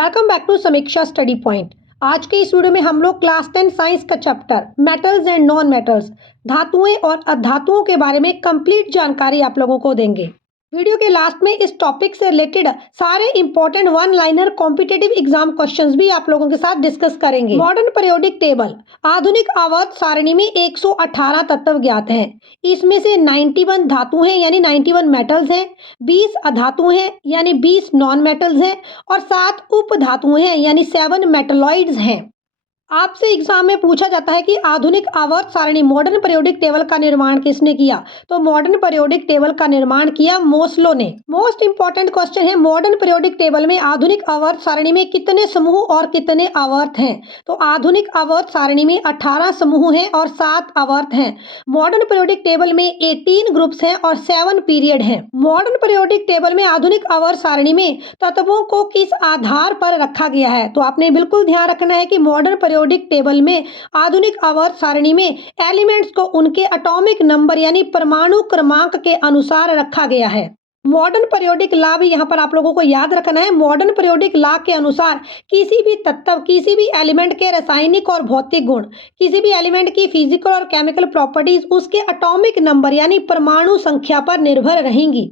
Welcome back to समीक्षा study point. आज के इस वीडियो में हम लोग क्लास 10 साइंस का chapter metals and non metals, धातुएं और अधातुओं के बारे में कंप्लीट जानकारी आप लोगों को देंगे। वीडियो के लास्ट में इस टॉपिक से रिलेटेड सारे important one liner competitive exam questions भी आप लोगों के साथ डिस्कस करेंगे। मॉडर्न पीरियोडिक टेबल, आधुनिक आवर्त सारणी में 118 तत्व ज्ञात हैं। इसमें से 91 धातु हैं यानी 91 मेटल्स हैं, 20 अधातु हैं यानी 20 नॉन मेटल्स हैं और 7 उप धातुएं हैं यानी 7 मेटलॉइड्स हैं। आपसे एग्जाम में पूछा जाता है कि आधुनिक आवर्त सारणी मॉडर्न पीरियोडिक टेबल का निर्माण किसने किया? तो मॉडर्न पीरियोडिक टेबल का निर्माण किया मोस्लो ने। मोस्ट इंपॉर्टेंट क्वेश्चन है, मॉडर्न पीरियोडिक टेबल में आधुनिक आवर्त सारणी में कितने समूह और कितने आवर्त हैं? तो आधुनिक आवर्त सारणी में 18 समूह हैं और 7 आवर्त हैं। मॉडर्न पीरियोडिक टेबल में 18 ग्रुप्स हैं और 7 पीरियड हैं। मॉडर्न पीरियोडिक टेबल में आधुनिक आवर्त सारणी में तत्वों को किस आधार पर रखा गया है? तो आपने बिल्कुल ध्यान रखना है कि मॉडर्न पीरियोडिक टेबल में आधुनिक आवर्त सारणी में एलिमेंट्स को उनके एटॉमिक नंबर यानी परमाणु क्रमांक के अनुसार रखा गया है। मॉडर्न पीरियोडिक लॉ भी यहाँ पर आप लोगों को याद रखना है। मॉडर्न पीरियोडिक लॉ के अनुसार किसी भी तत्व, किसी भी एलिमेंट के रासायनिक और भौतिक गुण, किसी भी एलिमेंट की फिजिकल और केमिकल प्रॉपर्टीज उसके एटॉमिक नंबर यानी परमाणु संख्या पर निर्भर रहेंगी।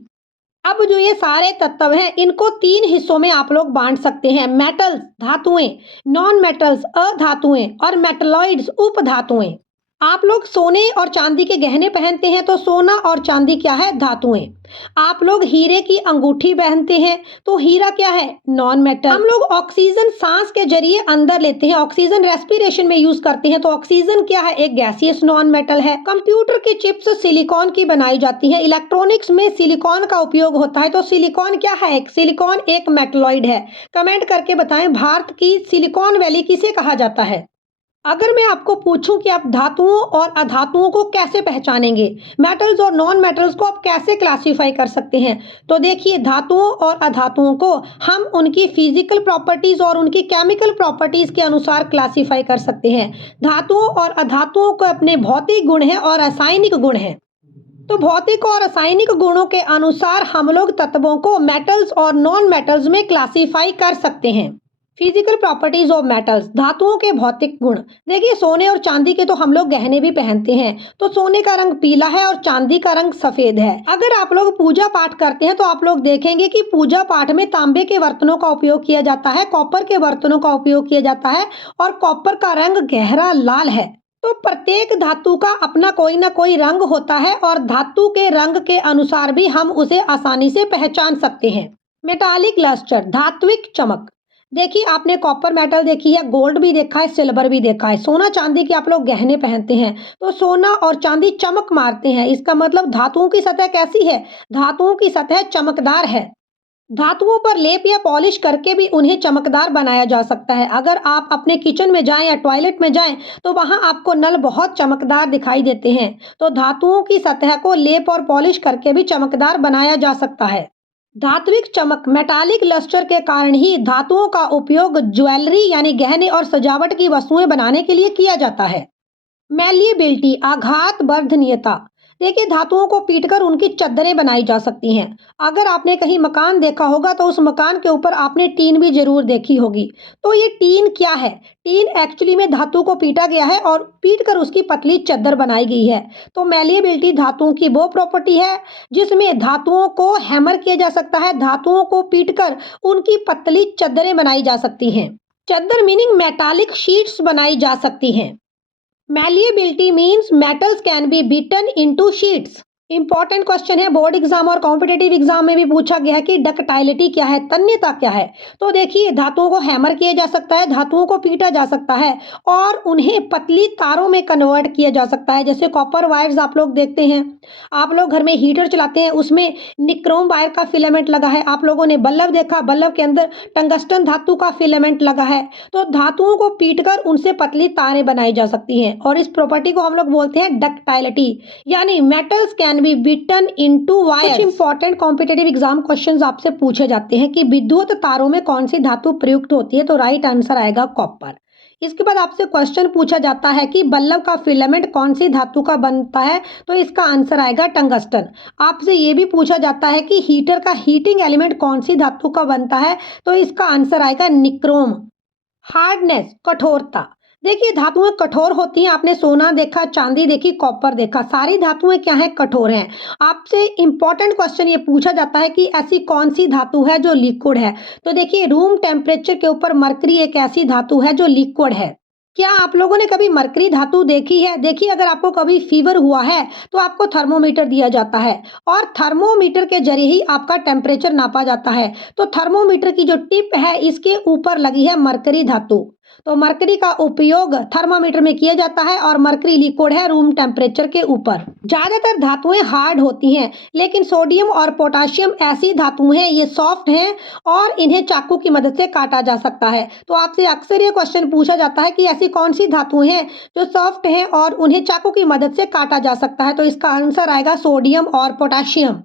अब जो ये सारे तत्व हैं इनको 3 हिस्सों में आप लोग बांट सकते हैं, मेटल्स धातुएं, नॉन मेटल्स अधातुएं और मेटलॉइड्स उप धातुएं। आप लोग सोने और चांदी के गहने पहनते हैं तो सोना और चांदी क्या है? धातुएं। आप लोग हीरे की अंगूठी पहनते हैं तो हीरा क्या है? Non metal. हम लोग ऑक्सीजन सांस के जरिए अंदर लेते हैं, ऑक्सीजन रेस्पिरेशन में यूज करते हैं तो ऑक्सीजन क्या है? एक गैसियस नॉन मेटल है। कंप्यूटर की चिप्स सिलिकॉन की बनाई जाती है, इलेक्ट्रॉनिक्स में सिलिकॉन का उपयोग होता है तो सिलिकॉन क्या है? सिलिकॉन एक मेटलॉइड है। कमेंट करके बताएं भारत की सिलिकॉन वैली किसे कहा जाता है? अगर मैं आपको पूछूं कि आप धातुओं और अधातुओं को कैसे पहचानेंगे, मेटल्स और नॉन मेटल्स को आप कैसे क्लासिफाई कर सकते हैं, तो देखिए धातुओं और अधातुओं को हम उनकी फिजिकल प्रॉपर्टीज और उनकी केमिकल प्रॉपर्टीज के अनुसार क्लासिफाई कर सकते हैं। धातुओं और अधातुओं को अपने भौतिक गुण हैं और रासायनिक गुण हैं। तो भौतिक और रासायनिक गुणों के अनुसार हम लोग तत्वों को मेटल्स और नॉन मेटल्स में क्लासिफाई कर सकते हैं। फिजिकल प्रॉपर्टीज ऑफ मेटल्स, धातुओं के भौतिक गुण। देखिए सोने और चांदी के तो हम लोग गहने भी पहनते हैं तो सोने का रंग पीला है और चांदी का रंग सफेद है। अगर आप लोग पूजा पाठ करते हैं तो आप लोग देखेंगे कि पूजा पाठ में तांबे के बर्तनों का उपयोग किया जाता है, कॉपर के बर्तनों का उपयोग किया जाता है और कॉपर का रंग गहरा लाल है। तो प्रत्येक धातु का अपना कोई ना कोई रंग होता है और धातु के रंग के अनुसार भी हम उसे आसानी से पहचान सकते हैं। मेटालिक लस्टर, धात्विक चमक। देखिए आपने कॉपर मेटल देखी है, गोल्ड भी देखा है, सिल्वर भी देखा है। सोना चांदी के आप लोग गहने पहनते हैं तो सोना और चांदी चमक मारते हैं, इसका मतलब धातुओं की सतह कैसी है? धातुओं की सतह चमकदार है। धातुओं पर लेप या पॉलिश करके भी उन्हें चमकदार बनाया जा सकता है। अगर आप अपने किचन में जाएं या टॉयलेट में जाएं तो वहां आपको नल बहुत चमकदार दिखाई देते हैं। तो धातुओं की सतह को लेप और पॉलिश करके भी चमकदार बनाया जा सकता है। धात्विक चमक, मेटालिक लस्टर के कारण ही धातुओं का उपयोग ज्वेलरी यानी गहने और सजावट की वस्तुएं बनाने के लिए किया जाता है। मैलिएबिलिटी, आघात वर्धनीयता। देखिए धातुओं को पीटकर उनकी चद्दरें बनाई जा सकती हैं। अगर आपने कहीं मकान देखा होगा तो उस मकान के ऊपर आपने टीन भी जरूर देखी होगी। तो ये टीन क्या है? टीन एक्चुअली में धातु को पीटा गया है और पीटकर उसकी पतली चद्दर बनाई गई है। तो मैलिएबिलिटी धातुओं की वो प्रॉपर्टी है जिसमें धातुओं को हैमर किया जा सकता है, धातुओं को पीटकर उनकी पतली चद्दरें बनाई जा सकती हैं। चद्दर मीनिंग मेटालिक शीट्स बनाई जा सकती हैं। Malleability means metals can be beaten into sheets. Important question है, बोर्ड एग्जाम और कॉम्पिटेटिव एग्जाम में भी पूछा गया है कि डक्टाइलिटी क्या है, तन्यता क्या है। तो देखिए धातुओं को हैमर किया जा सकता है, धातुओं को पीटा जा सकता है और उन्हें पतली तारों में कन्वर्ट किया जा सकता है। जैसे कॉपर वायर्स आप लोग देखते हैं, आप लोग घर में हीटर चलाते हैं उसमें निक्रोम वायर का फिलामेंट लगा है। आप लोगों ने बल्ब देखा, बल्ब के अंदर टंगस्टन धातु का फिलामेंट लगा है। तो धातुओं को पीटकर उनसे पतली तारें बनाई जा सकती हैं और इस प्रॉपर्टी को हम लोग बोलते हैं डक्टाइलिटी, यानी metals can be beaten into wires. कुछ इंपॉर्टेंट कॉम्पिटेटिव एग्जाम क्वेश्चंस आपसे पूछे जाते हैं कि विद्युत तारों में कौन सी धातु प्रयुक्त होती है, तो राइट आंसर आएगा कॉपर। इसके बाद आपसे क्वेश्चन पूछा जाता है कि बल्ब का फिलामेंट कौन सी धातु का बनता है, तो इसका आंसर आएगा टंगस्टन। आपसे ये भी पूछा जाता है कि हीटर का हीटिंग एलिमेंट कौन सी धातु का बनता है, तो इसका आंसर आएगा निक्रोम। हार्डनेस, कठोरता। देखिए धातुएं कठोर होती हैं, आपने सोना देखा, चांदी देखी, कॉपर देखा, सारी धातुएं क्या है, कठोर हैं। आपसे इंपॉर्टेंट क्वेश्चन ये पूछा जाता है कि ऐसी कौन सी धातु है जो लिक्विड है। तो देखिए रूम टेम्परेचर के ऊपर मरकरी एक ऐसी धातु है जो लिक्विड है। क्या आप लोगों ने कभी मरकरी धातु देखी है? देखिए अगर आपको कभी फीवर हुआ है तो आपको थर्मोमीटर दिया जाता है और थर्मोमीटर के जरिए ही आपका टेम्परेचर नापा जाता है। तो थर्मोमीटर की जो टिप है इसके ऊपर लगी है मरकरी धातु। तो मरकरी का उपयोग थर्मामीटर में किया जाता है और मरकरी लिक्विड है रूम टेम्परेचर के ऊपर। ज्यादातर धातुएं हार्ड होती हैं, लेकिन सोडियम और पोटाशियम ऐसी धातुएं हैं, ये सॉफ्ट हैं और इन्हें चाकू की मदद से काटा जा सकता है। तो आपसे अक्सर ये क्वेश्चन पूछा जाता है कि ऐसी कौन सी धातुएं हैं जो सॉफ्ट हैं और उन्हें चाकू की मदद से काटा जा सकता है। तो इसका आंसर आएगा सोडियम और पोटाशियम।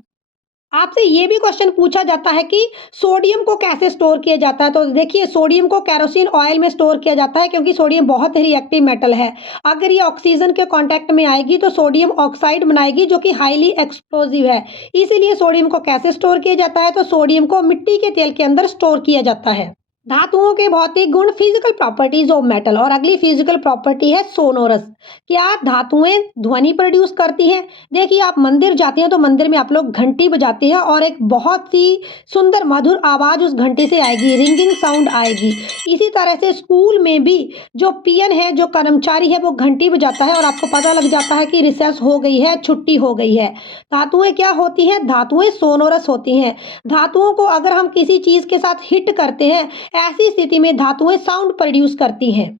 आपसे ये भी क्वेश्चन पूछा जाता है कि सोडियम को कैसे स्टोर किया जाता है। तो देखिए सोडियम को केरोसिन ऑयल में स्टोर किया जाता है क्योंकि सोडियम बहुत ही रिएक्टिव मेटल है। अगर ये ऑक्सीजन के कांटेक्ट में आएगी तो सोडियम ऑक्साइड बनाएगी जो कि हाईली एक्सप्लोजिव है। इसीलिए सोडियम को कैसे स्टोर किया जाता है, तो सोडियम को मिट्टी के तेल के अंदर स्टोर किया जाता है। धातुओं के भौतिक गुण, फिजिकल प्रॉपर्टीज ऑफ मेटल। और अगली फिजिकल प्रॉपर्टी है सोनोरस। क्या धातुएं ध्वनि प्रोड्यूस करती हैं? देखिए आप मंदिर जाते हैं तो मंदिर में आप लोग घंटी बजाते हैं और एक बहुत ही सुंदर मधुर आवाज उस घंटी से आएगी, रिंगिंग साउंड आएगी। इसी तरह से स्कूल में भी जो पियन है, जो कर्मचारी है, वो घंटी बजाता है और आपको पता लग जाता है कि रिसेस हो गई है, छुट्टी हो गई है। धातुएं क्या होती हैं? धातुएं सोनोरस होती हैं। धातुओं को अगर हम किसी चीज के साथ हिट करते हैं, ऐसी स्थिति में धातुएं साउंड प्रोड्यूस करती हैं।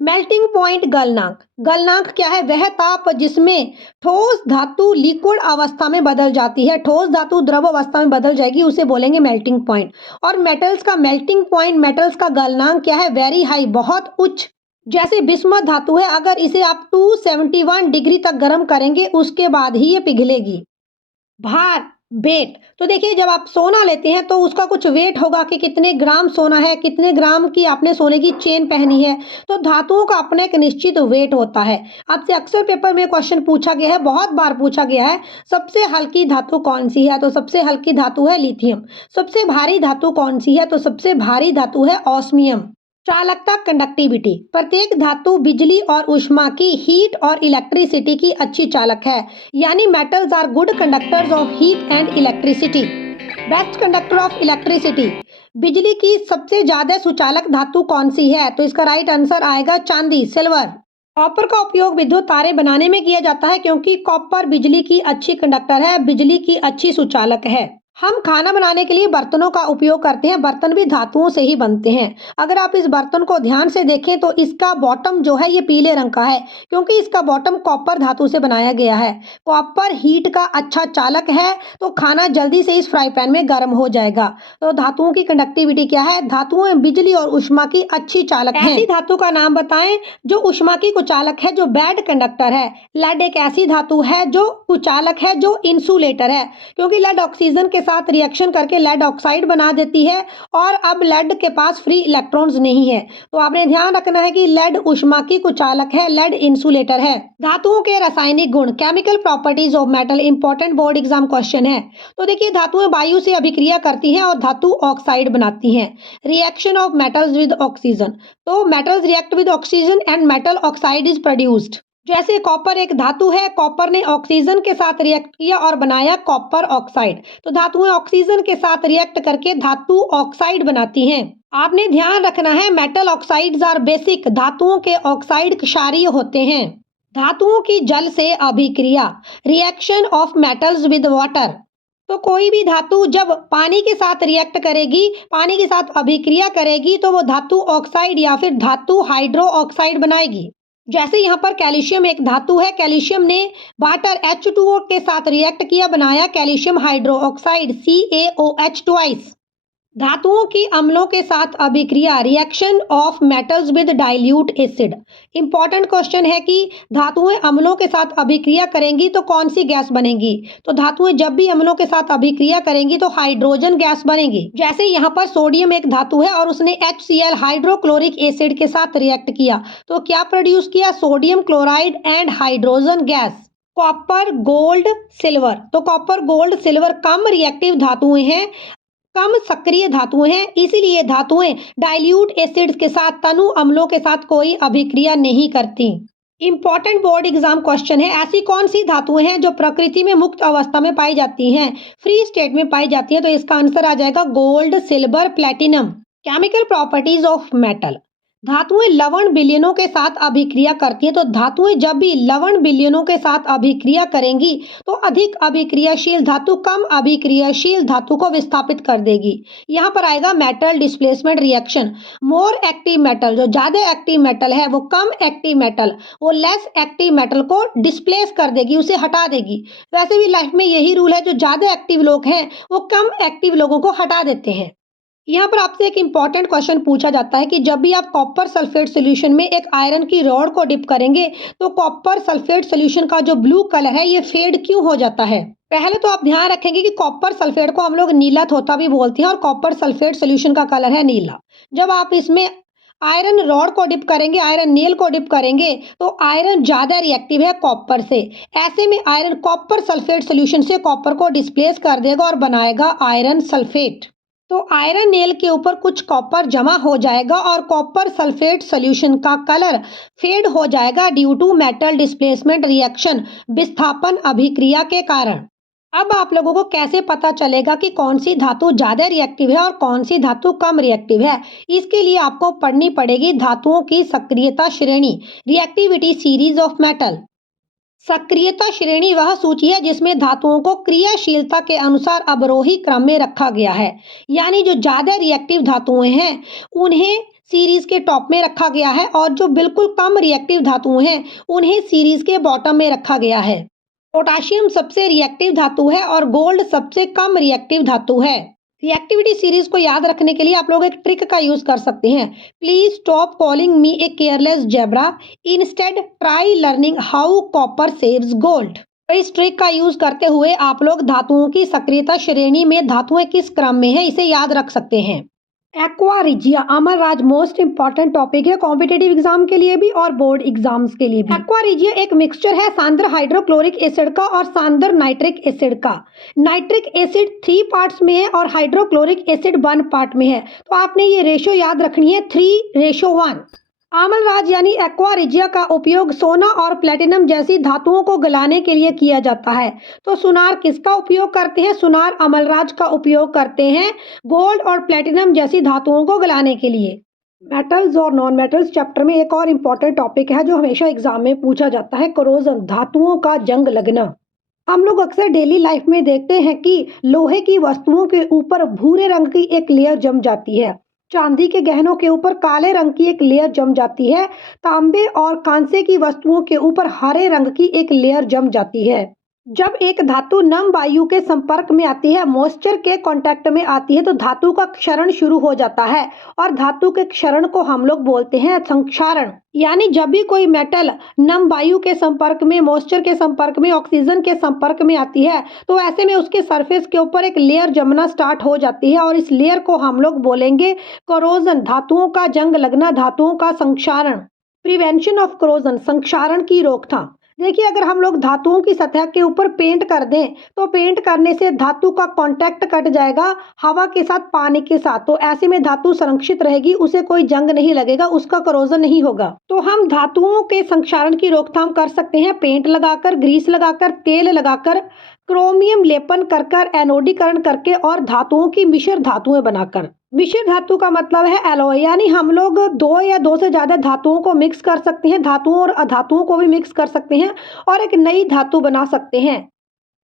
मेल्टिंग पॉइंट, गलनांक। गलनांक क्या है? वह ताप जिसमें ठोस धातु लिक्विड अवस्था में बदल जाती है, ठोस धातु द्रव अवस्था में बदल जाएगी, उसे बोलेंगे मेल्टिंग पॉइंट। और मेटल्स का मेल्टिंग पॉइंट, मेटल्स का गलनांक क्या है? वेरी हाई, बहुत उच्च। जैसे बिस्मथ धातु है, अगर इसे आप 271 डिग्री तक गर्म करेंगे उसके बाद ही ये पिघलेगी। भार, वेट। तो देखिए जब आप सोना लेते हैं तो उसका कुछ वेट होगा कि कितने ग्राम सोना है, कितने ग्राम की आपने सोने की चेन पहनी है। तो धातुओं का अपना एक निश्चित वेट होता है। आपसे अक्सर पेपर में क्वेश्चन पूछा गया है, बहुत बार पूछा गया है, सबसे हल्की धातु कौन सी है? तो सबसे हल्की धातु है लिथियम। सबसे भारी धातु कौन सी है? तो सबसे भारी धातु है ऑस्मियम। चालकता, कंडक्टिविटी। प्रत्येक धातु बिजली और ऊष्मा की, हीट और इलेक्ट्रिसिटी की अच्छी चालक है, यानी metals are good conductors of heat and electricity. Best conductor of electricity. बिजली की सबसे ज्यादा सुचालक धातु कौन सी है? तो इसका राइट आंसर आएगा चांदी, सिल्वर। कॉपर का उपयोग विद्युत तारे बनाने में किया जाता है क्योंकि कॉपर बिजली की अच्छी कंडक्टर है, बिजली की अच्छी सुचालक है। हम खाना बनाने के लिए बर्तनों का उपयोग करते हैं, बर्तन भी धातुओं से ही बनते हैं। अगर आप इस बर्तन को ध्यान से देखें तो इसका बॉटम जो है ये पीले रंग का है क्योंकि इसका बॉटम कॉपर धातु से बनाया गया है। कॉपर हीट का अच्छा चालक है, तो खाना जल्दी से इस फ्राई पैन में गर्म हो जाएगा। तो धातुओं की कंडक्टिविटी क्या है? धातुएं बिजली और ऊष्मा की अच्छी चालक हैं। ऐसी धातु का नाम बताएं जो ऊष्मा की कुचालक है, जो बैड कंडक्टर है। लेड एक ऐसी धातु है जो कुचालक है, जो इंसुलेटर है, क्योंकि लेड ऑक्सीजन के साथ रिएक्शन करके लेड ऑक्साइड बना देती है और अब लेड के पास फ्री इलेक्ट्रॉन्स नहीं है। तो आपने ध्यान रखना है कि लेड ऊष्मा की कुचालक है, लेड इंसुलेटर है। धातुओं के रासायनिक गुण, chemical properties of metal, important board exam question है। तो देखिए धातुएं वायु से अभिक्रिया करती हैं और धातु ऑक्साइड बनाती हैं। Reaction of metals with oxygen. तो metals react with oxygen and metal oxide is produced. जैसे कॉपर एक धातु है, कॉपर ने ऑक्सीजन के साथ रिएक्ट किया और बनाया कॉपर ऑक्साइड। तो धातुएं ऑक्सीजन के साथ रिएक्ट करके धातु ऑक्साइड बनाती हैं। आपने ध्यान रखना है मेटल ऑक्साइड्स आर बेसिक, धातुओं के ऑक्साइड क्षारीय होते हैं। धातुओं की जल से अभिक्रिया, reaction of metals with water. तो कोई भी धातु जब पानी के साथ रिएक्ट करेगी, पानी के साथ अभिक्रिया करेगी, तो वो धातु ऑक्साइड या फिर धातु हाइड्रो ऑक्साइड बनाएगी। जैसे यहाँ पर कैल्शियम एक धातु है, कैल्शियम ने वाटर H2O के साथ रिएक्ट किया, बनाया calcium hydro oxide CaOH twice. धातुओं की अम्लों के साथ अभिक्रिया, reaction of metals with dilute acid. Important question है कि धातुएं अम्लों के साथ अभिक्रिया करेंगी तो कौन सी गैस बनेगी। तो धातुएं जब भी अम्लों के साथ अभिक्रिया करेंगी तो हाइड्रोजन गैस बनेगी। जैसे यहाँ पर सोडियम एक धातु है और उसने HCl हाइड्रोक्लोरिक एसिड के साथ रिएक्ट किया तो क्या प्रोड्यूस किया, sodium chloride and hydrogen gas. Copper, gold, silver. तो कॉपर, गोल्ड, सिल्वर कम रिएक्टिव धातुएं हैं, कम सक्रिय धातुएं हैं, इसीलिए धातुएं डाइल्यूट एसिड्स के साथ, तनु अम्लों के साथ कोई अभिक्रिया नहीं करती। इंपॉर्टेंट बोर्ड एग्जाम क्वेश्चन है, ऐसी कौन सी धातुएं हैं जो प्रकृति में मुक्त अवस्था में पाई जाती हैं, फ्री स्टेट में पाई जाती हैं। तो इसका आंसर आ जाएगा gold, silver, platinum. Chemical properties of metal. धातुएं लवण विलयनों के साथ अभिक्रिया करती हैं। तो धातुएं जब भी लवण विलयनों के साथ अभिक्रिया करेंगी तो अधिक अभिक्रियाशील धातु कम अभिक्रियाशील धातु को विस्थापित कर देगी। यहाँ पर आएगा metal displacement reaction. More active metal, जो ज्यादा एक्टिव मेटल है वो कम एक्टिव मेटल, वो लेस एक्टिव मेटल को डिस्प्लेस कर देगी, उसे हटा देगी। वैसे भी लाइफ में यही रूल है, जो ज्यादा एक्टिव लोग हैं वो कम एक्टिव लोगों को हटा देते हैं। यहाँ पर आपसे एक इंपॉर्टेंट क्वेश्चन पूछा जाता है कि जब भी आप कॉपर सल्फेट सॉल्यूशन में एक आयरन की रॉड को डिप करेंगे तो कॉपर सल्फेट सॉल्यूशन का जो ब्लू कलर है ये फेड क्यों हो जाता है। पहले तो आप ध्यान रखेंगे कि कॉपर सल्फेट को हम लोग नीला थोथा भी बोलते हैं और कॉपर सल्फेट सॉल्यूशन का कलर है नीला। जब आप इसमें आयरन रॉड को डिप करेंगे, आयरन नेल को डिप करेंगे तो आयरन ज्यादा रिएक्टिव है कॉपर से। ऐसे में आयरन कॉपर सल्फेट सॉल्यूशन से कॉपर को डिस्प्लेस कर देगा और बनाएगा आयरन सल्फेट। तो आयरन नेल के ऊपर कुछ कॉपर जमा हो जाएगा और कॉपर सल्फेट सॉल्यूशन का कलर फेड हो जाएगा due to metal displacement reaction, विस्थापन अभिक्रिया के कारण। अब आप लोगों को कैसे पता चलेगा कि कौन सी धातु ज्यादा रिएक्टिव है और कौन सी धातु कम रिएक्टिव है। इसके लिए आपको पढ़नी पड़ेगी धातुओं की सक्रियता श्रेणी, रिएक्टिविटी सीरीज ऑफ मेटल। सक्रियता श्रेणी वह सूची है जिसमें धातुओं को क्रियाशीलता के अनुसार अवरोही क्रम में रखा गया है। यानी जो ज्यादा रिएक्टिव धातुएं हैं उन्हें सीरीज के टॉप में रखा गया है और जो बिल्कुल कम रिएक्टिव धातुएं हैं उन्हें सीरीज के बॉटम में रखा गया है। पोटाशियम सबसे रिएक्टिव धातु है और गोल्ड सबसे कम रिएक्टिव धातु है। रिएक्टिविटी सीरीज को याद रखने के लिए आप लोग एक ट्रिक का यूज कर सकते हैं। Please stop calling me a careless zebra, instead try learning how copper saves gold. तो इस ट्रिक का यूज करते हुए आप लोग धातुओं की सक्रियता श्रेणी में धातुएं किस क्रम में है इसे याद रख सकते हैं। एक्वा रिजिया, अमर राज, मोस्ट इंपॉर्टेंट टॉपिक है कॉम्पिटेटिव एग्जाम के लिए भी और बोर्ड एग्जाम्स के लिए भी। एक्वा रिजिया एक मिक्सचर है सांद्र हाइड्रोक्लोरिक एसिड का और सांद्र नाइट्रिक एसिड का। नाइट्रिक एसिड 3 पार्ट्स में है और हाइड्रोक्लोरिक एसिड 1 पार्ट में है। तो आपने ये रेशो याद रखनी है 3:1। आमल राज यानी एक्वा रिजिया का उपयोग सोना और प्लेटिनम जैसी धातुओं को गलाने के लिए किया जाता है। तो सुनार किसका उपयोग करते हैं, सुनार अमलराज का उपयोग करते हैं गोल्ड और प्लेटिनम जैसी धातुओं को गलाने के लिए। मेटल्स और नॉन मेटल्स चैप्टर में एक और इम्पॉर्टेंट टॉपिक है जो हमेशा एग्जाम में पूछा जाता है, कोरोजन, धातुओं का जंग लगना। हम लोग अक्सर डेली लाइफ में देखते हैं कि लोहे की वस्तुओं के ऊपर भूरे रंग की एक लेयर जम जाती है, चांदी के गहनों के ऊपर काले रंग की एक लेयर जम जाती है, तांबे और कांसे की वस्तुओं के ऊपर हरे रंग की एक लेयर जम जाती है। जब एक धातु नम वायु के संपर्क में आती है, मॉइस्चर के कांटेक्ट में आती है तो धातु का क्षरण शुरू हो जाता है और धातु के क्षरण को हम लोग बोलते हैं संक्षारण। यानी जब भी कोई मेटल नम वायु के संपर्क में, मॉइस्चर के संपर्क में, ऑक्सीजन के संपर्क में आती है तो ऐसे में उसके सरफेस के ऊपर एक लेयर जमना स्टार्ट हो जाती है और इस लेयर को हम लोग बोलेंगे कोरोजन, धातुओं का जंग लगना, धातुओं का संक्षारण। प्रिवेंशन ऑफ कोरोजन, संक्षारण की रोकथाम। देखिए अगर हम लोग धातुओं की सतह के ऊपर पेंट कर दें तो पेंट करने से धातु का कांटेक्ट कट जाएगा हवा के साथ, पानी के साथ, तो ऐसे में धातु संरक्षित रहेगी, उसे कोई जंग नहीं लगेगा, उसका करोजन नहीं होगा। तो हम धातुओं के संक्षारण की रोकथाम कर सकते हैं पेंट लगाकर, ग्रीस लगाकर, तेल लगाकर, क्रोमियम लेपन कर एनोडीकरण करके और धातुओं की मिश्र धातुएं बनाकर। मिश्र धातु का मतलब है एलॉय, यानी हम लोग 2 या 2 से ज्यादा धातुओं को मिक्स कर सकते हैं, धातुओं और अधातुओं को भी मिक्स कर सकते हैं और एक नई धातु बना सकते हैं।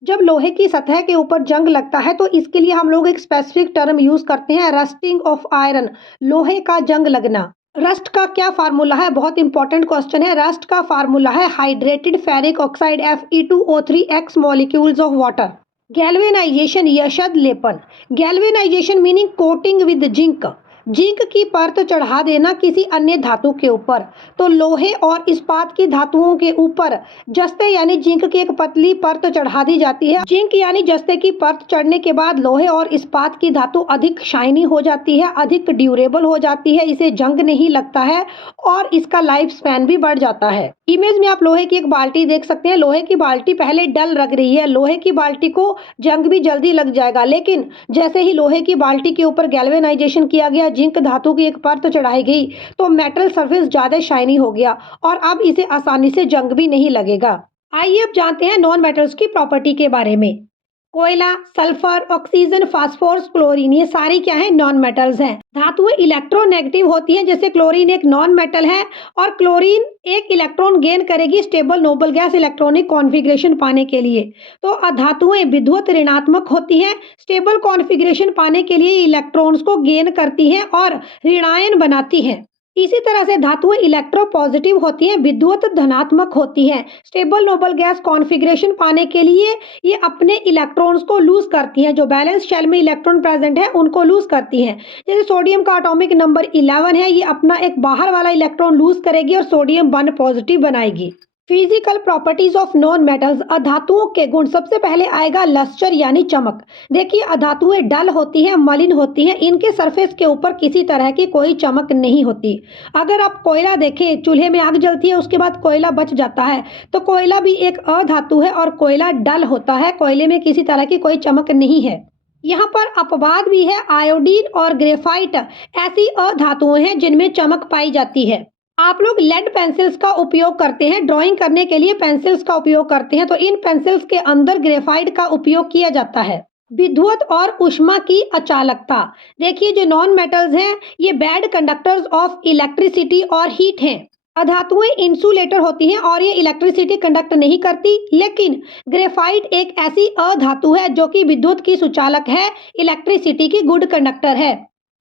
जब लोहे की सतह के ऊपर जंग लगता है तो इसके लिए हम लोग एक स्पेसिफिक टर्म यूज करते हैं, रस्टिंग ऑफ आयरन, लोहे का जंग लगना। रस्ट का क्या फार्मूला है, बहुत इंपॉर्टेंट क्वेश्चन है। रस्ट का फार्मूला है hydrated ferric oxide Fe2O3 X molecules of water. Galvanisation या शद लेपन। Galvanisation meaning coating with zinc. Zinc की परत चढ़ा देना किसी अन्य धातु के ऊपर। तो लोहे और इस्पात की धातुओं के ऊपर जस्ते यानी जिंक की एक पतली परत चढ़ा दी जाती है। जिंक यानी जस्ते की परत चढ़ने के बाद लोहे और इस्पात की धातु अधिक शाइनी हो जाती है, अधिक ड्यूरेबल हो जाती है, इसे जंग नहीं लगता है और इसका लाइफ स्पैन भी बढ़ जाता है। इमेज में आप लोहे की एक बाल्टी देख सकते हैं। लोहे की बाल्टी पहले डल लग रही है, लोहे की बाल्टी को जंग भी जल्दी लग जाएगा, लेकिन जैसे ही लोहे की बाल्टी के ऊपर गैल्वेनाइजेशन किया गया, जिंक धातु की एक परत चढ़ाई गई, तो मेटल सरफेस ज्यादा शाइनी हो गया और अब इसे आसानी से जंग भी नहीं लगेगा। आइए अब जानते हैं नॉन मेटल्स की प्रॉपर्टी के बारे में। कोयला, सल्फर, ऑक्सीजन, फास्फोरस, क्लोरीन, ये सारी क्या है? नॉन मेटल्स हैं। धातुएं इलेक्ट्रोनेगेटिव होती हैं, जैसे क्लोरीन एक नॉन मेटल है और क्लोरीन एक इलेक्ट्रॉन गेन करेगी stable noble gas electronic configuration पाने के लिए। तो अधातुएं विद्युत ऋणात्मक होती हैं, स्टेबल कॉन्फ़िगरेशन पाने के लिए इलेक्ट्रॉन्स को गेन करती हैं और ऋणायन बनाती हैं। इसी तरह से धातुएं इलेक्ट्रोपॉजिटिव होती हैं, विद्युत धनात्मक होती हैं। स्टेबल नोबल गैस कॉन्फ़िगरेशन पाने के लिए ये अपने इलेक्ट्रॉन्स को लूज करती हैं, जो बैलेंस शेल में इलेक्ट्रॉन प्रेजेंट है उनको लूज करती हैं। जैसे सोडियम का एटॉमिक नंबर 11 है, ये अपना एक बाहर वाला इलेक्ट्रॉन लूज करेगी और सोडियम 1 पॉजिटिव बनाएगी। Physical properties of non metals. अधातुओं के गुण, सबसे पहले आएगा लस्टर यानी चमक। देखिए अधातुएं डल होती हैं, मलिन होती हैं, इनके सरफेस के ऊपर किसी तरह की कोई चमक नहीं होती। अगर आप कोयला देखें, चूल्हे में आग जलती है, उसके बाद कोयला बच जाता है, तो कोयला भी एक अधातु है और कोयला डल होता है, कोयले में किसी तरह की कोई चमक नहीं है। यहाँ पर अपवाद भी है, आयोडीन और ग्रेफाइट ऐसी अधातुएं हैं जिनमें चमक पाई जाती है। आप लोग लेड पेंसिल्स का उपयोग करते हैं, ड्राइंग करने के लिए पेंसिल्स का उपयोग करते हैं, तो इन पेंसिल्स के अंदर ग्रेफाइट का उपयोग किया जाता है। विद्युत और ऊष्मा की अचालकता। देखिए जो नॉन मेटल्स हैं ये बैड कंडक्टर्स ऑफ इलेक्ट्रिसिटी और हीट हैं। अधातुएं इंसुलेटर होती हैं और ये इलेक्ट्रिसिटी कंडक्ट नहीं करती, लेकिन ग्रेफाइट एक ऐसी अधातु है जो कि विद्युत की सुचालक है, इलेक्ट्रिसिटी की गुड कंडक्टर है।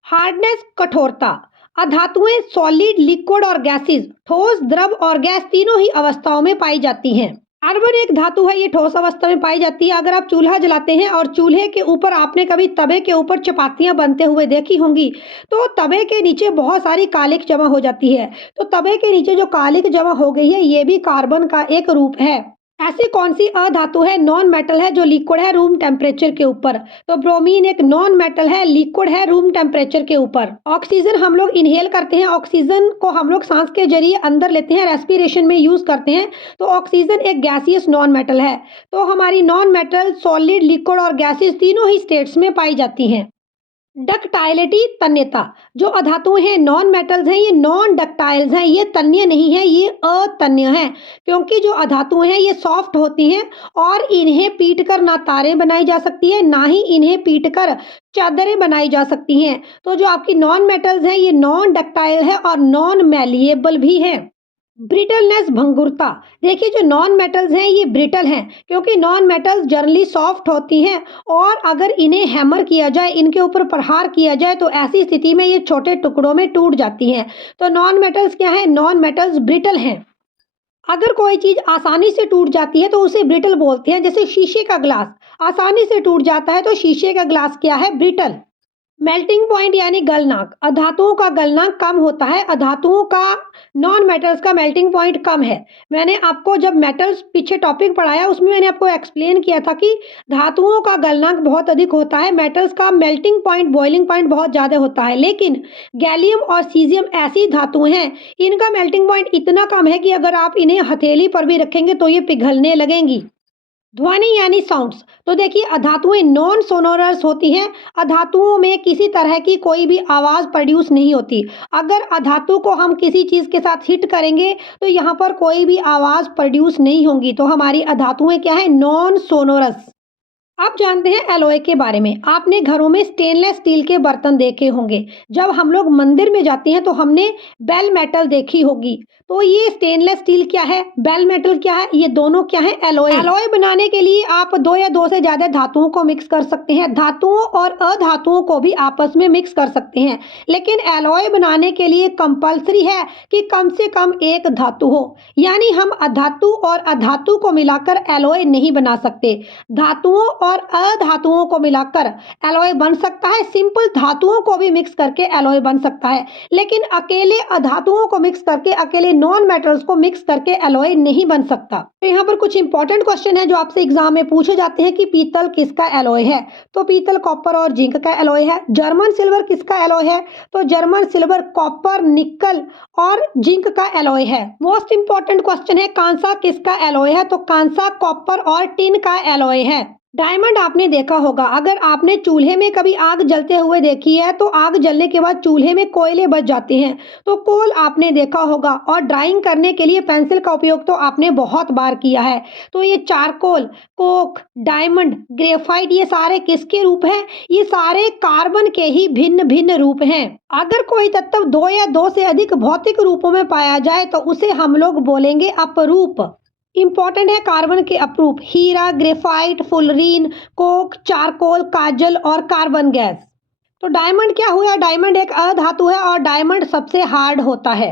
हार्डनेस, कठोरता। अधातुएं सॉलिड, लिक्विड और गैसेस, ठोस, द्रव और गैस तीनों ही अवस्थाओं में पाई जाती हैं। कार्बन एक धातु है, ये ठोस अवस्था में पाई जाती है। अगर आप चूल्हा जलाते हैं और चूल्हे के ऊपर आपने कभी तवे के ऊपर चपातियां बनते हुए देखी होंगी, तो तवे के नीचे बहुत सारी कालिक जमा हो जाती है। तो तवे के नीचे जो कालिक जमा हो गई है, ये भी कार्बन का एक रूप है। ऐसी कौन सी अधातु है, नॉन मेटल है, जो लिक्विड है रूम टेम्परेचर के ऊपर? तो ब्रोमीन एक नॉन मेटल है, लिक्विड है रूम टेम्परेचर के ऊपर। ऑक्सीजन हम लोग इनहेल करते हैं, ऑक्सीजन को हम लोग सांस के जरिए अंदर लेते हैं, रेस्पिरेशन में यूज करते हैं, तो ऑक्सीजन एक गैसियस नॉन मेटल है। तो हमारी नॉन मेटल सॉलिड, लिक्विड और गैसेस तीनों ही स्टेट्स में पाई जाती हैं। डक्टाइलिटी, तन्यता। जो अधातुएं हैं नॉन मेटल्स हैं, ये नॉन डक्टाइल्स हैं, ये तन्य नहीं है, ये अतन्य हैं, क्योंकि जो अधातुएं हैं ये सॉफ्ट होती हैं और इन्हें पीटकर ना तारें बनाई जा सकती है, ना ही इन्हें पीटकर चादरें बनाई जा सकती हैं। तो जो आपकी नॉन मेटल्स हैं ये नॉन डक्टाइल है और नॉन मैलिएबल भी हैं। ब्रिटलनेस, भंगुरता। देखिए जो नॉन मेटल्स हैं ये ब्रिटल हैं, क्योंकि नॉन मेटल्स जनरली सॉफ्ट होती हैं और अगर इन्हें हैमर किया जाए, इनके ऊपर प्रहार किया जाए, तो ऐसी स्थिति में ये छोटे टुकड़ों में टूट जाती हैं। तो नॉन मेटल्स क्या है? नॉन मेटल्स ब्रिटल हैं। अगर कोई चीज आसानी से टूट जाती है तो उसे ब्रिटल बोलते हैं। जैसे शीशे का ग्लास आसानी से टूट जाता है, तो शीशे का ग्लास क्या है? ब्रिटल। मेल्टिंग पॉइंट यानी गलनांक। अधातुओं का गलनांक कम होता है, अधातुओं का नॉन मेटल्स का मेल्टिंग पॉइंट कम है। मैंने आपको जब मेटल्स पीछे टॉपिक पढ़ाया उसमें मैंने आपको एक्सप्लेन किया था कि धातुओं का गलनांक बहुत अधिक होता है, मेटल्स का मेल्टिंग पॉइंट, बॉइलिंग पॉइंट बहुत ज़्यादा होता है। लेकिन गैलियम और सीजियम ऐसी धातुएं हैं, इनका मेल्टिंग पॉइंट इतना कम है कि अगर आप इन्हें हथेली पर भी रखेंगे तो ये पिघलने लगेंगी। ध्वनि यानी साउंड्स। तो देखिए अधातुएं नॉन सोनोरस होती हैं, अधातुओं में किसी तरह की कोई भी आवाज़ प्रोड्यूस नहीं होती। अगर अधातु को हम किसी चीज़ के साथ हिट करेंगे तो यहाँ पर कोई भी आवाज़ प्रोड्यूस नहीं होगी। तो हमारी अधातुएं क्या है? Non sonorous. आप जानते हैं एलॉय के बारे में। आपने घरों में स्टेनलेस स्टील के बर्तन देखे होंगे। जब हम लोग मंदिर में जाते हैं तो हमने बेल मेटल देखी होगी। तो ये स्टेनलेस स्टील क्या है, बेल मेटल क्या है, ये दोनों क्या है? एलॉय। एलॉय बनाने के लिए आप 2 या 2 से ज्यादा धातुओं को मिक्स कर सकते हैं। धातुओं और अधातुओं को भी आपस में मिक्स कर सकते हैं, लेकिन एलॉय बनाने के लिए कंपल्सरी है कि कम से कम एक धातु हो, यानी हम अधातु और अधातु को मिलाकर एलॉय नहीं बना सकते। धातुओं और अधातुओं को मिलाकर एलॉय बन सकता है, सिंपल धातुओं को भी मिक्स करके एलॉय बन सकता है, लेकिन अकेले अधातुओं को मिक्स करके, अकेले नॉन मेटल्स को मिक्स करके एलॉय नहीं बन सकता। तो यहाँ पर कुछ इंपॉर्टेंट क्वेश्चन है जो आपसे एग्जाम में पूछे जाते हैं कि पीतल किसका एलॉय है, तो पीतल कॉपर और जिंक का एलॉय है। जर्मन सिल्वर किसका एलॉय है, तो जर्मन सिल्वर कॉपर, निकल और जिंक का एलॉय है। मोस्ट इंपॉर्टेंट क्वेश्चन है कांसा किसका एलॉय है, तो कांसा कॉपर और टिन का एलॉय है। डायमंड आपने देखा होगा, अगर आपने चूल्हे में कभी आग जलते हुए देखी है तो आग जलने के बाद चूल्हे में कोयले बच जाते हैं, तो कोल आपने देखा होगा। और ड्राइंग करने के लिए पेंसिल का उपयोग तो आपने बहुत बार किया है। तो ये चारकोल, कोक, डायमंड, ग्रेफाइट, ये सारे किसके रूप हैं, ये सारे कार्बन के ही भिन्न भिन्न रूप हैं। अगर कोई तत्व दो या दो से अधिक भौतिक रूपों में पाया जाए तो उसे हम लोग बोलेंगे अपरूप। इंपॉर्टेंट है कार्बन के अपरूप, हीरा, ग्रेफाइट, फुलरीन, कोक, चारकोल, काजल और कार्बन गैस। तो डायमंड क्या हुआ, डायमंड एक अधातु है और डायमंड सबसे हार्ड होता है।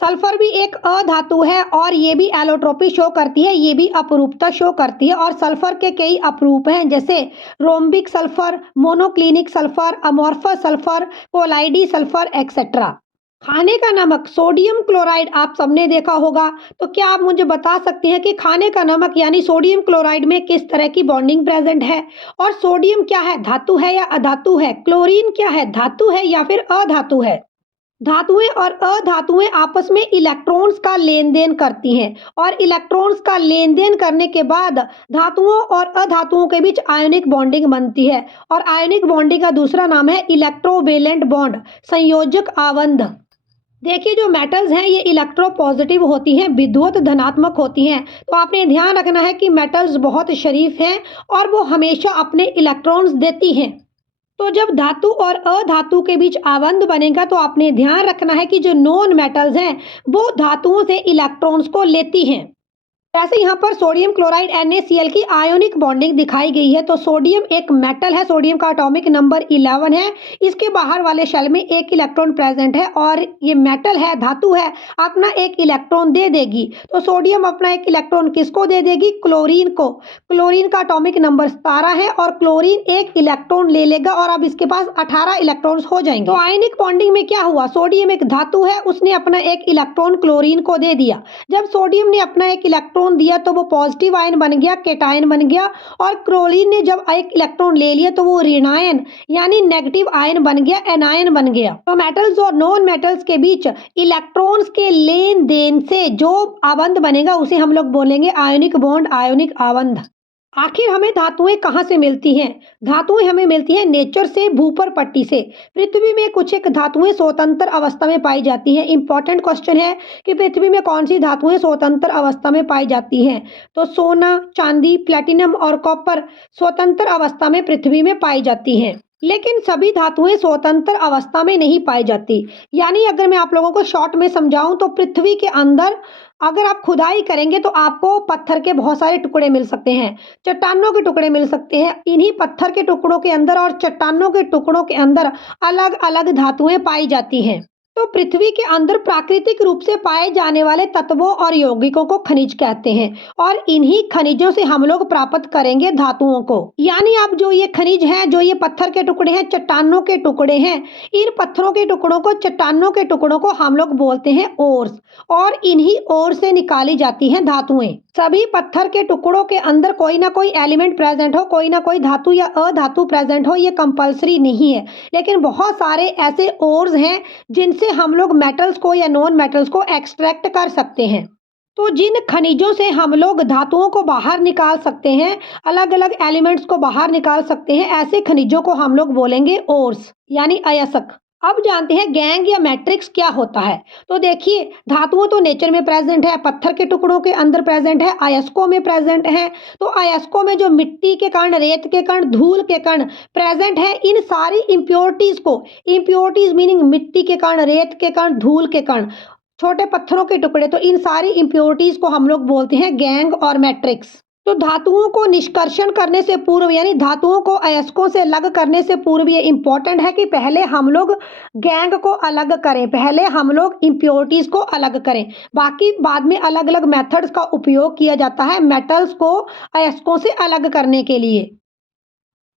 सल्फर भी एक अधातु है और ये भी एलोट्रोपी शो करती है, ये भी अपरूपता शो करती है। और सल्फर के कई अपरूप हैं, जैसे rhombic sulphur, monoclinic sulphur, amorphous sulphur, कोलाइडी सल्फर एक्सेट्रा। खाने का नमक सोडियम क्लोराइड आप सबने देखा होगा, तो क्या आप मुझे बता सकते हैं कि खाने का नमक यानी सोडियम क्लोराइड में किस तरह की बॉन्डिंग प्रेजेंट है, और सोडियम क्या है, धातु है या अधातु है, क्लोरीन क्या है, धातु है या फिर अधातु है। धातुएं और अधातुएं आपस में इलेक्ट्रॉन्स का लेन देन करती हैं, और इलेक्ट्रॉन्स का लेन देन करने के बाद धातुओं और अधातुओं के बीच आयोनिक बॉन्डिंग बनती है, और आयोनिक बॉन्डिंग का दूसरा नाम है इलेक्ट्रोवेलेंट बॉन्ड, संयोजक आबंध। देखिए जो मेटल्स हैं ये इलेक्ट्रो पॉजिटिव होती हैं, विद्युत धनात्मक होती हैं, तो आपने ध्यान रखना है कि मेटल्स बहुत शरीफ हैं और वो हमेशा अपने इलेक्ट्रॉन्स देती हैं। तो जब धातु और अधातु के बीच आबंध बनेगा तो आपने ध्यान रखना है कि जो नॉन मेटल्स हैं वो धातुओं से इलेक्ट्रॉन्स को लेती हैं। वैसे यहाँ पर सोडियम क्लोराइड NaCl की आयोनिक बॉन्डिंग दिखाई गई है। तो सोडियम एक मेटल है, सोडियम का एटॉमिक नंबर 11 है, इसके बाहर वाले शेल में एक इलेक्ट्रॉन प्रेजेंट है और ये मेटल है, धातु है, अपना एक इलेक्ट्रॉन दे देगी। तो सोडियम अपना एक इलेक्ट्रॉन किसको दे देगी, क्लोरीन को। क्लोरीन का एटॉमिक नंबर 17 है और क्लोरीन एक इलेक्ट्रॉन ले लेगा और अब इसके पास 18 इलेक्ट्रॉन्स हो जाएंगे। तो आयनिक बॉन्डिंग में क्या हुआ, सोडियम एक धातु है, उसने अपना एक इलेक्ट्रॉन क्लोरीन को दे दिया। जब सोडियम ने अपना एक इलेक्ट्रॉन दिया तो वो पॉजिटिव आयन बन गया, केटायन बन गया, और क्लोरीन ने जब एक इलेक्ट्रॉन ले लिया तो वो ऋणायन यानी नेगेटिव आयन बन गया, एनायन बन गया। तो मेटल्स और नॉन मेटल्स के बीच इलेक्ट्रॉन्स के लेन देन से जो आबंध बनेगा उसे हम लोग बोलेंगे आयोनिक बॉन्ड, आयोनिक आबंध। आखिर हमें धातुएं कहाँ से मिलती हैं, धातुएं हमें मिलती हैं नेचर से, भूपर पट्टी से। पृथ्वी में कुछ एक धातुएं स्वतंत्र अवस्था में पाई जाती हैं। इंपॉर्टेंट क्वेश्चन है कि पृथ्वी में कौन सी धातुएं स्वतंत्र अवस्था में पाई जाती हैं, तो सोना, चांदी, प्लेटिनम और कॉपर स्वतंत्र अवस्था में पृथ्वी में पाई जाती हैं। लेकिन सभी धातुएं स्वतंत्र अवस्था में नहीं पाई जाती। यानी अगर मैं आप लोगों को शॉर्ट में समझाऊं तो पृथ्वी के अंदर अगर आप खुदाई करेंगे तो आपको पत्थर के बहुत सारे टुकड़े मिल सकते हैं, चट्टानों के टुकड़े मिल सकते हैं। इन्हीं पत्थर के टुकड़ों के अंदर और चट्टानों के टुकड़ों के अंदर अलग अलग धातुएं पाई जाती हैं। तो पृथ्वी के अंदर प्राकृतिक रूप से पाए जाने वाले तत्वों और यौगिकों को खनिज कहते हैं, और इन्हीं खनिजों से हम लोग प्राप्त करेंगे धातुओं को। यानी अब जो ये खनिज हैं, जो ये पत्थर के टुकड़े हैं, चट्टानों के टुकड़े हैं, इन पत्थरों के टुकड़ों को, चट्टानों के टुकड़ों को हम लोग बोलते हैं ओर्स, और इन्हीं ओर से निकाली जाती हैं धातुएं। सभी पत्थर के टुकड़ों के अंदर कोई ना कोई एलिमेंट प्रेजेंट हो, कोई ना कोई धातु या अधातु प्रेजेंट हो, ये कंपलसरी नहीं है। लेकिन बहुत सारे ऐसे ओर्स हैं जिनसे हम लोग मेटल्स को या नॉन मेटल्स को एक्सट्रैक्ट कर सकते हैं। तो जिन खनिजों से हम लोग धातुओं को बाहर निकाल सकते हैं, अलग अलग एलिमेंट्स को बाहर निकाल सकते हैं, ऐसे खनिजों को हम लोग बोलेंगे ओर्स यानी अयस्क। अब जानते हैं गैंग या मैट्रिक्स क्या होता है। तो देखिए धातुओं तो नेचर में प्रेजेंट है, पत्थर के टुकड़ों के अंदर प्रेजेंट है, अयस्कों में प्रेजेंट है। तो अयस्कों में जो मिट्टी के कण, रेत के कण, धूल के कण प्रेजेंट है, इन सारी इम्प्योरिटीज को, इम्प्योरिटीज मीनिंग मिट्टी के कण, रेत के कण, धूल के कण, छोटे पत्थरों के टुकड़े, तो इन सारी इम्प्योरिटीज को हम लोग बोलते हैं गैंग और मैट्रिक्स। तो धातुओं को निष्कर्षण करने से पूर्व यानी धातुओं को अयस्कों से अलग करने से पूर्व ये इंपॉर्टेंट है कि पहले हम लोग गैंग को अलग करें, पहले हम लोग इम्प्योरिटीज को अलग करें। बाकी बाद में अलग अलग मेथड्स का उपयोग किया जाता है मेटल्स को अयस्कों से अलग करने के लिए।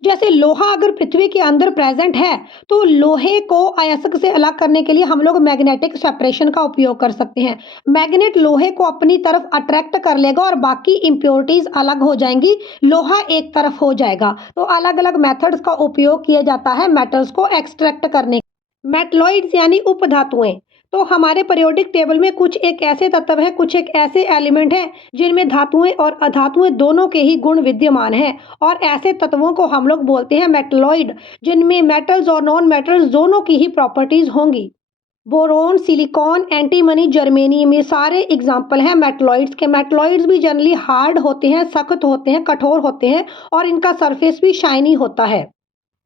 जैसे लोहा अगर पृथ्वी के अंदर प्रेजेंट है तो लोहे को अयस्क से अलग करने के लिए हम लोग मैग्नेटिक सेपरेशन का उपयोग कर सकते हैं। मैग्नेट लोहे को अपनी तरफ अट्रैक्ट कर लेगा और बाकी इम्प्योरिटीज अलग हो जाएंगी, लोहा एक तरफ हो जाएगा। तो अलग अलग मेथड्स का उपयोग किया जाता है मेटल्स को एक्सट्रैक्ट करने। मेटलॉइड्स यानी उपधातुएं। तो हमारे पीरियोडिक टेबल में कुछ एक ऐसे तत्व हैं, कुछ एक ऐसे एलिमेंट हैं जिनमें धातुएं और अधातुएं दोनों के ही गुण विद्यमान हैं, और ऐसे तत्वों को हम लोग बोलते हैं मेटलॉइड, जिनमें मेटल्स और नॉन मेटल्स दोनों की ही प्रॉपर्टीज होंगी। बोरोन, सिलिकॉन, एंटीमनी, जर्मेनियम, ये सारे एग्जाम्पल हैं मेटलॉइड्स के। मेटलॉइड्स भी जनरली हार्ड होते हैं, सख्त होते हैं, कठोर होते हैं, और इनका सरफेस भी शाइनी होता है।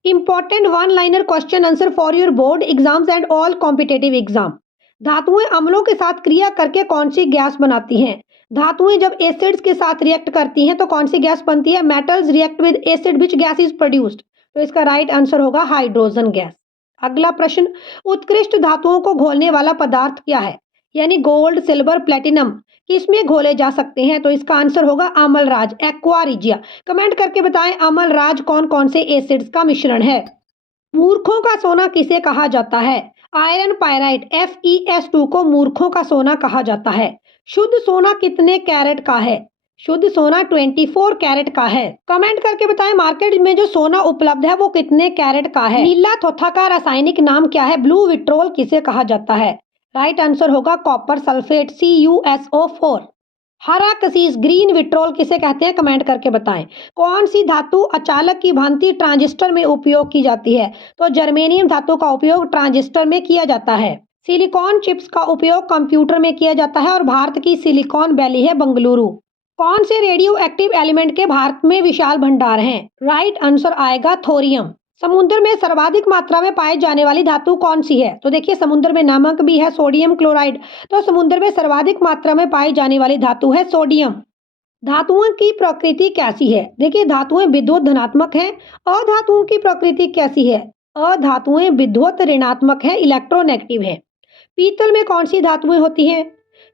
Important one liner question answer for your board exams and all competitive exam. धातुएं अम्लों के साथ क्रिया करके कौन सी गैस बनाती हैं? धातुएं जब एसिड्स के साथ रिएक्ट करती हैं तो कौन सी गैस बनती है? Metals react with acid, which gas is produced? तो इसका राइट आंसर होगा हाइड्रोजन गैस। अगला प्रश्न, उत्कृष्ट धातुओं को घोलने वाला पदार्थ क्या है? यानी गोल्ड, सिल्वर, प्लेटिनम किसमें घोले जा सकते हैं? तो इसका आंसर होगा अम्लराज, एक्वा रिजिया। कमेंट करके बताएं अम्लराज कौन कौन से एसिड्स का मिश्रण है। मूर्खों का सोना किसे कहा जाता है? आयरन पायराइट FeS2 को मूर्खों का सोना कहा जाता है। शुद्ध सोना कितने कैरेट का है? शुद्ध सोना 24 कैरेट का है। कमेंट करके बताएं मार्केट में जो सोना उपलब्ध है वो कितने कैरेट का है। नीला थोथा का रासायनिक नाम क्या है? ब्लू विट्रोल किसे कहा जाता है? राइट आंसर होगा कॉपर सल्फेट, CuSO4। हरा कसीस, ग्रीन विट्रोल किसे कहते हैं? कमेंट करके बताएं। कौन सी धातु अचालक की भांति ट्रांजिस्टर में उपयोग की जाती है? तो जर्मेनियम धातु का उपयोग ट्रांजिस्टर में किया जाता है। सिलिकॉन चिप्स का उपयोग कंप्यूटर में किया जाता है, और भारत की सिलिकॉन वैली है बेंगलुरु। कौन से रेडियो एक्टिव एलिमेंट के भारत में विशाल भंडार हैं? राइट आंसर आएगा थोरियम। समुद्र में सर्वाधिक मात्रा में पाई जाने वाली धातु कौन सी है? तो देखिए समुद्र में नमक भी है, सोडियम क्लोराइड। तो समुद्र में सर्वाधिक मात्रा में पाई जाने वाली धातु है सोडियम। धातुओं की प्रकृति कैसी है? देखिए धातुएं विद्युत धनात्मक हैं। अधातुओं की प्रकृति कैसी है? अधातुएं विद्युत ऋणात्मक है, इलेक्ट्रोनेगेटिव है। पीतल में कौन सी धातुएं होती हैं?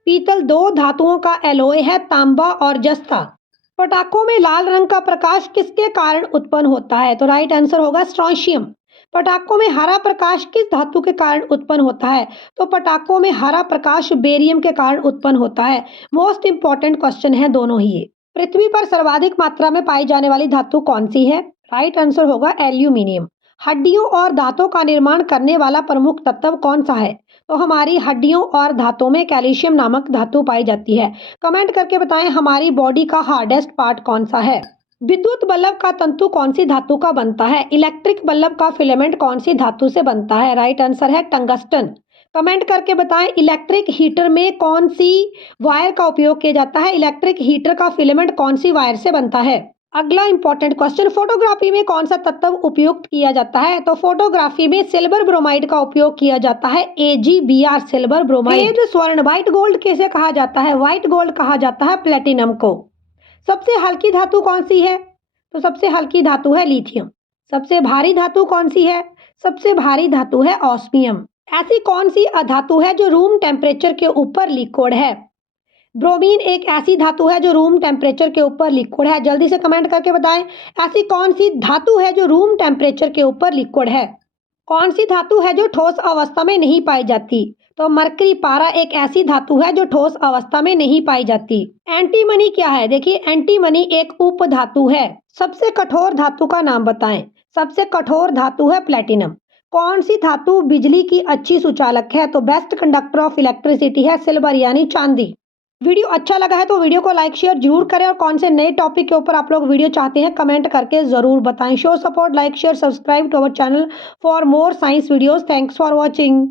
पीतल दो धातुओं का एलॉय है, तांबा और जस्ता। पटाखों में लाल रंग का प्रकाश किसके कारण उत्पन्न होता है? तो राइट आंसर होगा स्ट्रोंशियम। पटाखों में हरा प्रकाश किस धातु के कारण उत्पन्न होता है? तो पटाखों में हरा प्रकाश बेरियम के कारण उत्पन्न होता है। मोस्ट इंपॉर्टेंट क्वेश्चन है दोनों ही ये। पृथ्वी पर सर्वाधिक मात्रा में पाई जाने वाली धातु कौन सी है? राइट आंसर होगा एल्यूमिनियम। हड्डियों और दांतों का निर्माण करने वाला प्रमुख तत्व कौन सा है? तो हमारी हड्डियों और दांतों में कैल्शियम नामक धातु पाई जाती है। कमेंट करके बताएं हमारी बॉडी का हार्डेस्ट पार्ट कौन सा है। विद्युत बल्ब का तंतु कौन सी धातु का बनता है? इलेक्ट्रिक बल्ब का फिलामेंट कौन सी धातु से बनता है? राइट आंसर है टंगस्टन। कमेंट करके बताएं इलेक्ट्रिक हीटर में कौन सी वायर का उपयोग किया जाता है? इलेक्ट्रिक हीटर का फिलामेंट कौन सी वायर से बनता है? अगला इंपॉर्टेंट क्वेश्चन, फोटोग्राफी में कौन सा तत्व उपयुक्त किया जाता है? तो फोटोग्राफी में सिल्वर ब्रोमाइड का उपयोग किया जाता है, AgBr सिल्वर ब्रोमाइड। स्वर्ण व्हाइट गोल्ड किसे कहा जाता है? व्हाइट गोल्ड कहा जाता है प्लेटिनम को। सबसे हल्की धातु कौन सी है? तो सबसे हल्की धातु है लिथियम। सबसे भारी धातु कौन सी है? सबसे भारी धातु है ऑस्मियम। ऐसी कौन सी अधातु है जो रूम टेम्परेचर के ऊपर लिक्विड है? ब्रोमीन एक ऐसी धातु है जो रूम टेम्परेचर के ऊपर लिक्विड है। जल्दी से कमेंट करके बताएं ऐसी कौन सी धातु है जो रूम टेम्परेचर के ऊपर लिक्विड है। कौन सी धातु है जो ठोस अवस्था में नहीं पाई जाती? तो मरकरी पारा एक ऐसी धातु है जो ठोस अवस्था में नहीं पाई जाती। एंटीमनी क्या है? देखिए एंटीमनी एक उप धातु है। सबसे कठोर धातु का नाम बताएं। सबसे कठोर धातु है प्लेटिनम। कौन सी धातु बिजली की अच्छी सुचालक है? तो बेस्ट कंडक्टर ऑफ इलेक्ट्रिसिटी है सिल्वर यानी चांदी। वीडियो अच्छा लगा है तो वीडियो को लाइक शेयर जरूर करें, और कौन से नए टॉपिक के ऊपर आप लोग वीडियो चाहते हैं कमेंट करके जरूर बताएं। Show support, like share, subscribe to our channel for more science videos. Thanks for watching.